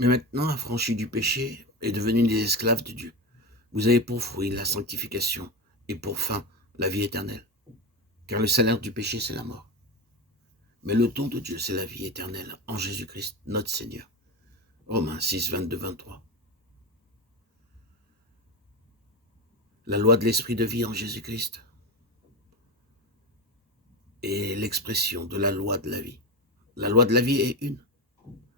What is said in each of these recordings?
Mais maintenant, affranchis du péché et devenus des esclaves de Dieu, vous avez pour fruit la sanctification et pour fin la vie éternelle. Car le salaire du péché, c'est la mort. Mais le don de Dieu, c'est la vie éternelle en Jésus-Christ, notre Seigneur. Romains 6, 22, 23. La loi de l'esprit de vie en Jésus-Christ est l'expression de la loi de la vie. La loi de la vie est une.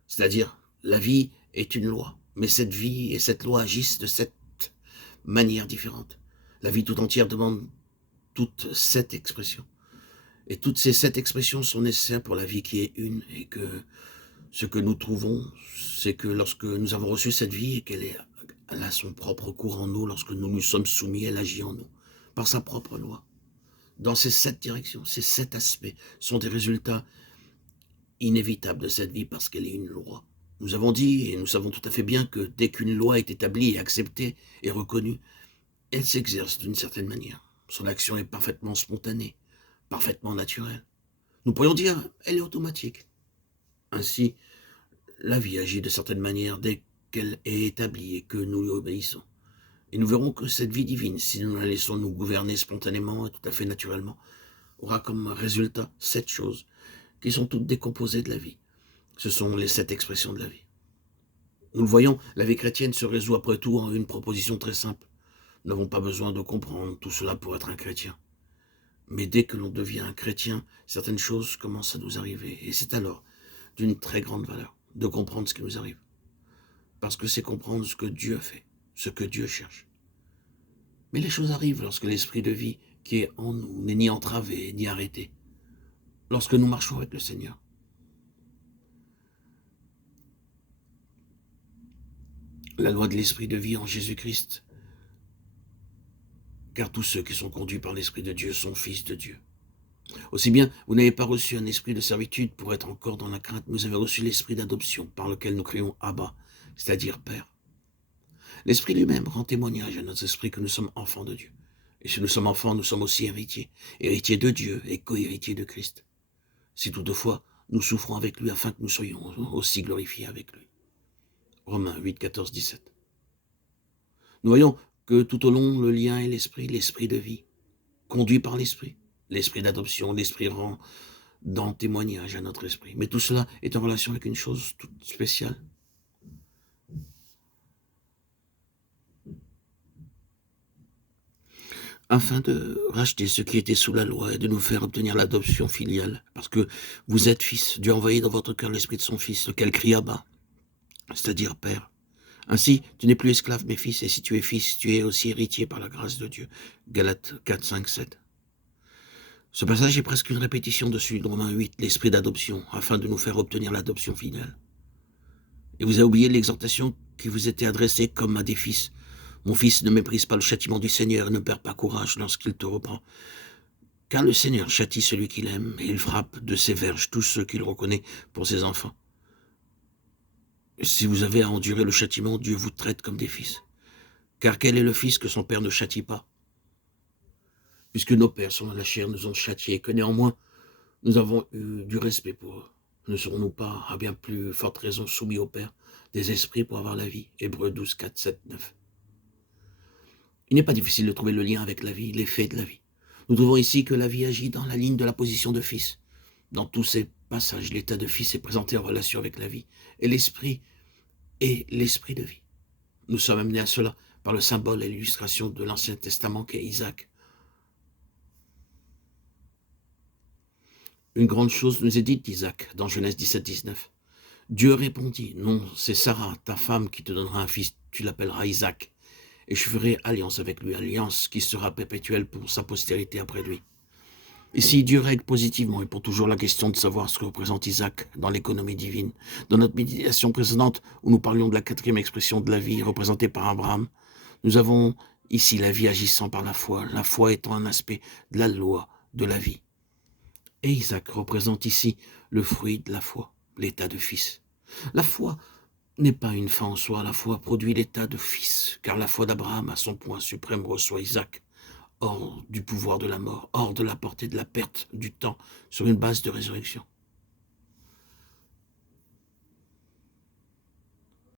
C'est-à-dire, la vie est une loi. Mais cette vie et cette loi agissent de cette manière différente. La vie tout entière demande toute cette expression. Et toutes ces 7 expressions sont nécessaires pour la vie qui est une, et que ce que nous trouvons, c'est que lorsque nous avons reçu cette vie et elle a son propre cours en nous, lorsque nous nous sommes soumis, elle agit en nous, par sa propre loi. Dans ces 7 directions, ces 7 aspects sont des résultats inévitables de cette vie parce qu'elle est une loi. Nous avons dit, et nous savons tout à fait bien, que dès qu'une loi est établie et acceptée et reconnue, elle s'exerce d'une certaine manière. Son action est parfaitement spontanée, parfaitement naturelle. Nous pourrions dire, elle est automatique. Ainsi, la vie agit de certaines manières dès qu'elle est établie et que nous lui obéissons. Et nous verrons que cette vie divine, si nous la laissons nous gouverner spontanément et tout à fait naturellement, aura comme résultat 7 choses qui sont toutes décomposées de la vie. Ce sont les 7 expressions de la vie. Nous le voyons, la vie chrétienne se résout après tout en une proposition très simple. Nous n'avons pas besoin de comprendre tout cela pour être un chrétien. Mais dès que l'on devient un chrétien, certaines choses commencent à nous arriver. Et c'est alors d'une très grande valeur de comprendre ce qui nous arrive. Parce que c'est comprendre ce que Dieu a fait, ce que Dieu cherche. Mais les choses arrivent lorsque l'esprit de vie qui est en nous n'est ni entravé, ni arrêté. Lorsque nous marchons avec le Seigneur. La loi de l'esprit de vie en Jésus-Christ. Car tous ceux qui sont conduits par l'Esprit de Dieu sont fils de Dieu. Aussi bien, vous n'avez pas reçu un esprit de servitude pour être encore dans la crainte, mais vous avez reçu l'esprit d'adoption par lequel nous crions Abba, c'est-à-dire Père. L'esprit lui-même rend témoignage à notre esprit que nous sommes enfants de Dieu. Et si nous sommes enfants, nous sommes aussi héritiers, héritiers de Dieu et co-héritiers de Christ. Si toutefois, nous souffrons avec lui afin que nous soyons aussi glorifiés avec lui. Romains 8, 14, 17. Nous voyons que tout au long, le lien est l'esprit de vie, conduit par l'esprit d'adoption, l'esprit rend dans témoignage à notre esprit. Mais tout cela est en relation avec une chose toute spéciale. Afin de racheter ce qui était sous la loi et de nous faire obtenir l'adoption filiale, parce que vous êtes fils, Dieu a envoyé dans votre cœur l'esprit de son fils, lequel crie Abba, c'est-à-dire Père. Ainsi, tu n'es plus esclave, mais fils, et si tu es fils, tu es aussi héritier par la grâce de Dieu. Galates 4, 5, 7. Ce passage est presque une répétition de celui de Romains 8, l'esprit d'adoption, afin de nous faire obtenir l'adoption finale. Et vous avez oublié l'exhortation qui vous était adressée comme à des fils. Mon fils, ne méprise pas le châtiment du Seigneur et ne perds pas courage lorsqu'il te reprend. Car le Seigneur châtie celui qu'il aime et il frappe de ses verges tous ceux qu'il reconnaît pour ses enfants. Si vous avez à endurer le châtiment, Dieu vous traite comme des fils. Car quel est le fils que son père ne châtie pas? Puisque nos pères sont dans la chair, nous ont châtiés, que néanmoins, nous avons eu du respect pour eux. Ne serons-nous pas, à bien plus forte raison, soumis au Père, des esprits pour avoir la vie? Hébreux 12, 4, 7, 9. Il n'est pas difficile de trouver le lien avec la vie, l'effet de la vie. Nous trouvons ici que la vie agit dans la ligne de la position de fils. Dans tous ces passages, l'état de fils est présenté en relation avec la vie. Et l'esprit est l'esprit de vie. Nous sommes amenés à cela par le symbole et l'illustration de l'Ancien Testament qu'est Isaac. Une grande chose nous est dite d'Isaac dans Genèse 17, 19. Dieu répondit, non, c'est Sarah, ta femme, qui te donnera un fils, tu l'appelleras Isaac, et je ferai alliance avec lui, alliance qui sera perpétuelle pour sa postérité après lui. Ici, Dieu règle positivement et pour toujours la question de savoir ce que représente Isaac dans l'économie divine. Dans notre méditation précédente, où nous parlions de la 4e expression de la vie représentée par Abraham, nous avons ici la vie agissant par la foi étant un aspect de la loi de la vie. Et Isaac représente ici le fruit de la foi, l'état de fils. La foi n'est pas une fin en soi, la foi produit l'état de fils, car la foi d'Abraham à son point suprême reçoit Isaac, hors du pouvoir de la mort, hors de la portée de la perte du temps, sur une base de résurrection.